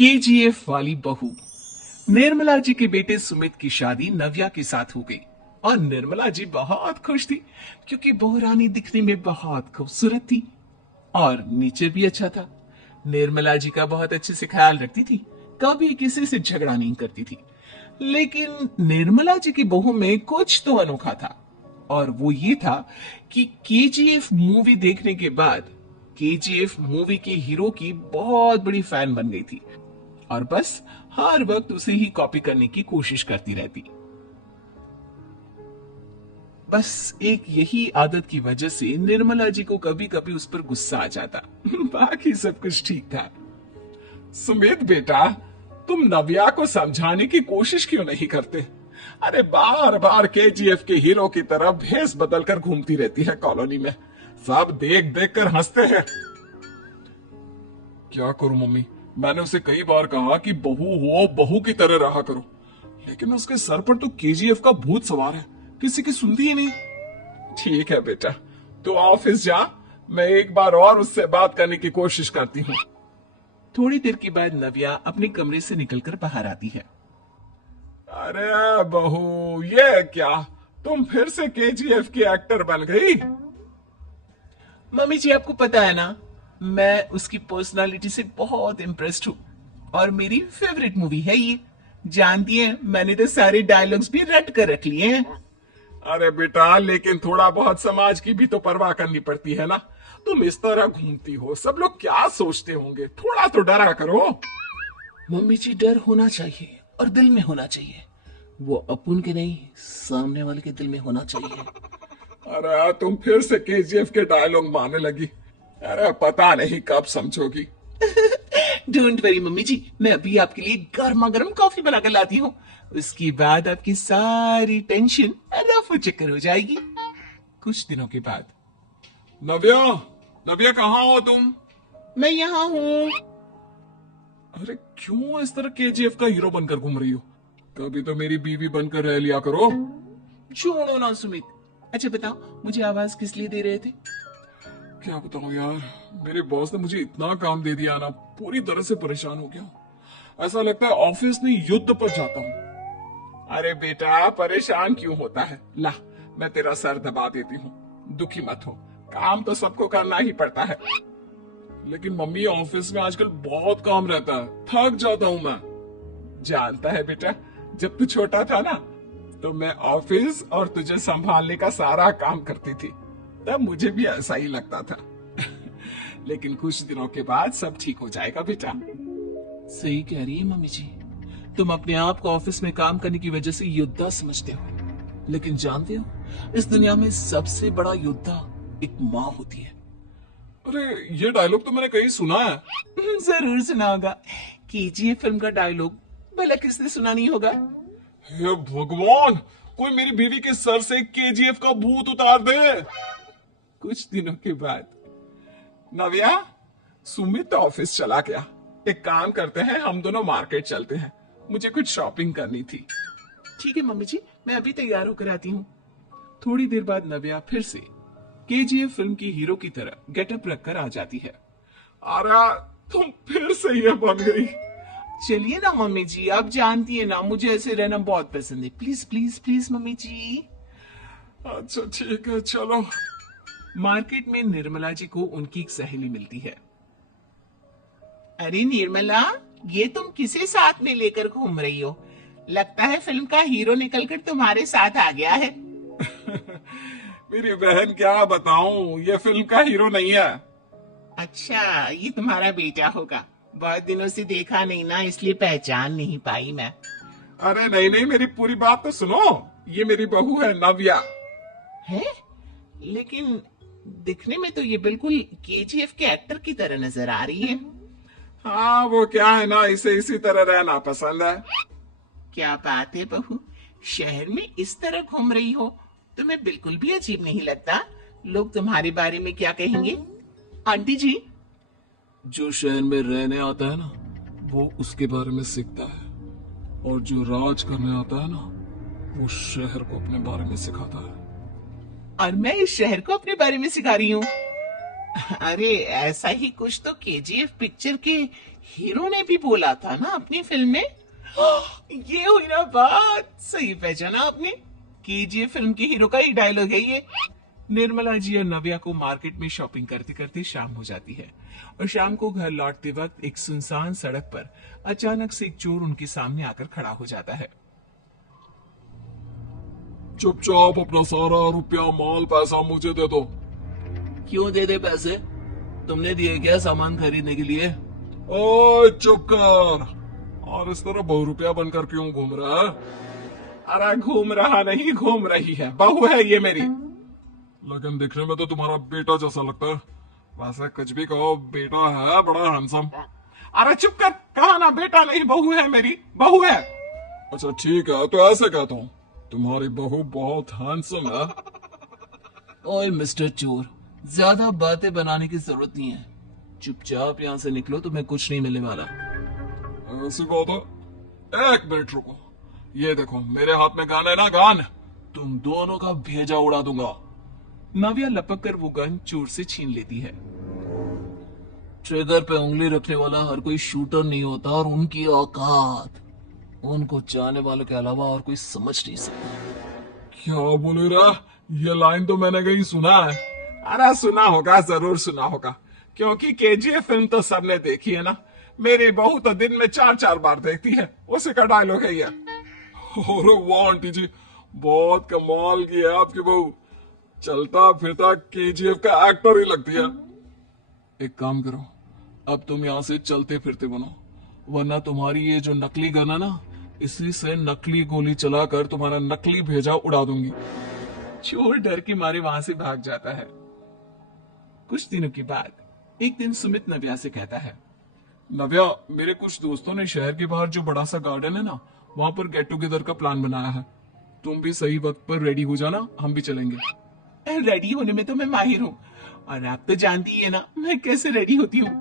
KGF वाली बहू। निर्मला जी के बेटे सुमित की शादी नव्या के साथ हो गई और निर्मला जी बहुत खुश थी क्योंकि बहू रानी दिखने में बहुत खूबसूरत थी और नेचर भी अच्छा था। निर्मला जी का बहुत अच्छे से ख्याल रखती थी, कभी किसी से झगड़ा नहीं करती थी। लेकिन निर्मला जी की बहू में कुछ तो अनोखा था और वो ये था कि केजीएफ मूवी देखने के बाद केजीएफ मूवी के हीरो की बहुत बड़ी फैन बन गई थी और बस हर वक्त उसे ही कॉपी करने की कोशिश करती रहती। बस एक यही आदत की वजह से निर्मला जी को कभी कभी उस पर गुस्सा आ जाता। बाकी सब कुछ ठीक था। सुमित बेटा, तुम नव्या को समझाने की कोशिश क्यों नहीं करते? अरे बार बार केजीएफ के हीरो की तरह भेस बदलकर घूमती रहती है कॉलोनी में, सब देख देख कर हंसते हैं। क्या करूं मम्मी, मैंने उसे कई बार कहा कि बहू हो बहू की तरह रहा करो, लेकिन उसके सर पर तो केजीएफ का भूत सवार है, किसी की सुनती ही नहीं। ठीक है बेटा, तू ऑफिस जा, मैं एक बार और उससे बात करने की कोशिश करती हूँ। थोड़ी देर के बाद नव्या अपने कमरे से निकलकर बाहर आती है। अरे बहू, ये क्या, तुम फिर से केजीएफ की एक्टर बन गई? मम्मी जी, आपको पता है ना, मैं उसकी पर्सनालिटी से बहुत इम्प्रेस्ड हूँ और मेरी फेवरेट मूवी है ये। जानती है, मैंने तो सारे डायलॉग्स भी रट कर रख लिए हैं। अरे बेटा, लेकिन थोड़ा बहुत समाज की भी तो परवाह करनी पड़ती है ना। तुम इस तरह घूमती हो, सब लोग क्या सोचते होंगे, थोड़ा तो डरा करो। मम्मी जी, डर होना चाहिए और दिल में होना चाहिए, वो अपन के नहीं सामने वाले के दिल में होना चाहिए। अरे तुम फिर से केजीएफ के डायलॉग मारने लगी। अरे पता नहीं कब समझोगी। डोंट वरी मम्मी जी, मैं अभी आपके लिए गर्मा गर्म कॉफी बनाकर लाती हूँ, उसके बाद आपकी सारी टेंशन रफू चक्कर हो जाएगी। कुछ दिनों के बाद। नव्या, नव्या कहाँ हो तुम? मैं यहाँ हूँ। अरे क्यों इस तरह केजीएफ का हीरो बनकर घूम रही हो? कभी तो मेरी बीवी बनकर रह लिया करो। छोड़ो ना सुमित। अच्छा बताओ, मुझे आवाज किस लिए दे रहे थे? क्या बताऊं यार, मेरे बॉस ने मुझे इतना काम दे दिया ना, पूरी तरह से परेशान हो गया। ऐसा लगता है ऑफिस में युद्ध पर जाता हूँ। अरे बेटा, परेशान क्यों होता है? ला, मैं तेरा सर दबा देती हूँ, दुखी मत हो, काम तो सबको करना ही पड़ता है। लेकिन मम्मी, ऑफिस में आजकल बहुत काम रहता है, थक जाता हूँ मैं। जानता है बेटा, जब तू छोटा था ना, तो मैं ऑफिस और तुझे संभालने का सारा काम करती थी, तब मुझे भी ऐसा ही लगता था। लेकिन कुछ दिनों के बाद सब ठीक हो जाएगा बेटा। सही कह रही है मम्मी जी, तुम अपने आप को ऑफिस में काम करने की वजह से योद्धा समझते हो, लेकिन जानते हो, इस दुनिया में सबसे बड़ा योद्धा एक माँ होती है। अरे ये डायलॉग तो मैंने कहीं सुना है। जरूर सुना होगा, केजीएफ फिल्म का डायलॉग, भला किसने सुना नहीं होगा? हे भगवान, कोई मेरी बीवी के सर से केजीएफ का भूत उतार दे। कुछ दिनों के बाद। नव्या, सुमित ऑफिस चला गया, एक काम करते हैं, हम दोनों मार्केट चलते हैं, मुझे कुछ शॉपिंग करनी थी। ठीक है मम्मी जी, मैं अभी तैयार होकर आती हूँ। थोड़ी देर बाद नव्या फिर से केजीएफ फिल्म की हीरो की तरह गेटअप रखकर आ जाती है। अरे तुम फिर से ये बन गई। चलिए ना मम्मी जी, आप जानती है ना, मुझे ऐसे रहना बहुत पसंद है, प्लीज प्लीज प्लीज मम्मी जी। अच्छा ठीक है, चलो। मार्केट में निर्मला जी को उनकी एक सहेली मिलती है। अरे निर्मला, ये तुम किसे साथ में लेकर घूम रही हो? लगता है फिल्म का हीरो निकलकर तुम्हारे साथ आ गया है। मेरी बहन, क्या बताऊं, ये फिल्म का हीरो नहीं है। अच्छा, ये तुम्हारा बेटा होगा, बहुत दिनों से देखा नहीं ना, इसलिए पहचान नहीं पाई मैं। अरे नहीं नहीं, मेरी पूरी बात तो सुनो, ये मेरी बहू है नव्या। है? लेकिन दिखने में तो ये बिल्कुल केजीएफ के एक्टर की तरह नजर आ रही है। हाँ, वो क्या है ना, इसे इसी तरह रहना पसंद है। क्या बात है बहू, शहर में इस तरह घूम रही हो, तुम्हें बिल्कुल भी अजीब नहीं लगता? लोग तुम्हारे बारे में क्या कहेंगे? आंटी जी, जो शहर में रहने आता है ना, वो उसके बारे में सीखता है, और जो राज करने आता है ना, वो शहर को अपने बारे में सिखाता है। और मैं इस शहर को अपने बारे में सिखा रही हूँ। अरे ऐसा ही कुछ तो केजीएफ पिक्चर के हीरो ने भी बोला था ना अपनी फिल्म में। ये हुई ना बात, सही पहचाना आपने। केजीएफ फिल्म के हीरो का ही डायलॉग है ये। निर्मला जी और नव्या को मार्केट में शॉपिंग करते करते शाम हो जाती है और शाम को घर लौटते वक्त एक सुनसान सड़क पर अचानक से एक चोर उनके सामने आकर खड़ा हो जाता है। चुपचाप अपना सारा रुपया माल पैसा मुझे दे दो। क्यों दे दे पैसे? तुमने दिए क्या सामान खरीदने के लिए? ओए चुप कर। और इस तरह बहुरुपया बनकर क्यों घूम रहा है? अरे घूम रहा नहीं, घूम रही है, बहू है ये मेरी। लेकिन दिखने में तो तुम्हारा बेटा जैसा लगता है। वैसे कुछ भी कहो, बेटा है बड़ा हैंडसम। अरे चुप कर, कहा ना बेटा नहीं, बहू है मेरी, बहू है। अच्छा ठीक है, तो ऐसे कहता हूँ, तुम्हारी बहू बहुत हैंडसम है। ओए मिस्टर चोर, ज्यादा बातें बनाने की जरूरत नहीं है। चुपचाप यहाँ से निकलो, तुम्हें कुछ नहीं मिलने वाला। ऐसी बात है। एक मिनट रुको, ये देखो मेरे हाथ में गन है ना, गन। तुम दोनों का भेजा उड़ा दूंगा। नव्या लपक कर वो गन चोर से छीन लेती है। ट्रिगर पे उंगली रखने वाला हर कोई शूटर नहीं होता, और उनकी औकात उनको चाहने वालों के अलावा और कोई समझ नहीं सकता। क्या बोल रहा? ये लाइन तो मैंने कहीं सुना है। अरे सुना होगा, जरूर सुना होगा, क्योंकि केजीएफ फिल्म तो सबने देखी है ना। मेरी बहू तो दिन में 4-4 बार देखती है, उसी का डायलॉग है ये। अरे वाह आंटी जी, बहुत कमाल की है आपकी बहू। चलता फिरता केजीएफ का एक्टर ही लगती है। एक काम करो, अब तुम यहाँ से चलते फिरते बनो, वरना तुम्हारी ये जो नकली गन है ना, इसी से नकली गोली चलाकर तुम्हारा नकली भेजा उड़ा दूंगी। चोर डर के मारे वहां से भाग जाता है। कुछ दिनों के बाद एक दिन सुमित नव्या से कहता है, नव्या, मेरे कुछ दोस्तों ने शहर के बाहर जो बड़ा सा गार्डन है ना, वहां पर गेट टुगेदर का प्लान बनाया है। तुम भी सही वक्त पर रेडी हो जाना, हम भी चलेंगे। रेडी होने में तो मैं माहिर हूँ, और आप तो जानती ही है ना मैं कैसे रेडी होती हूँ।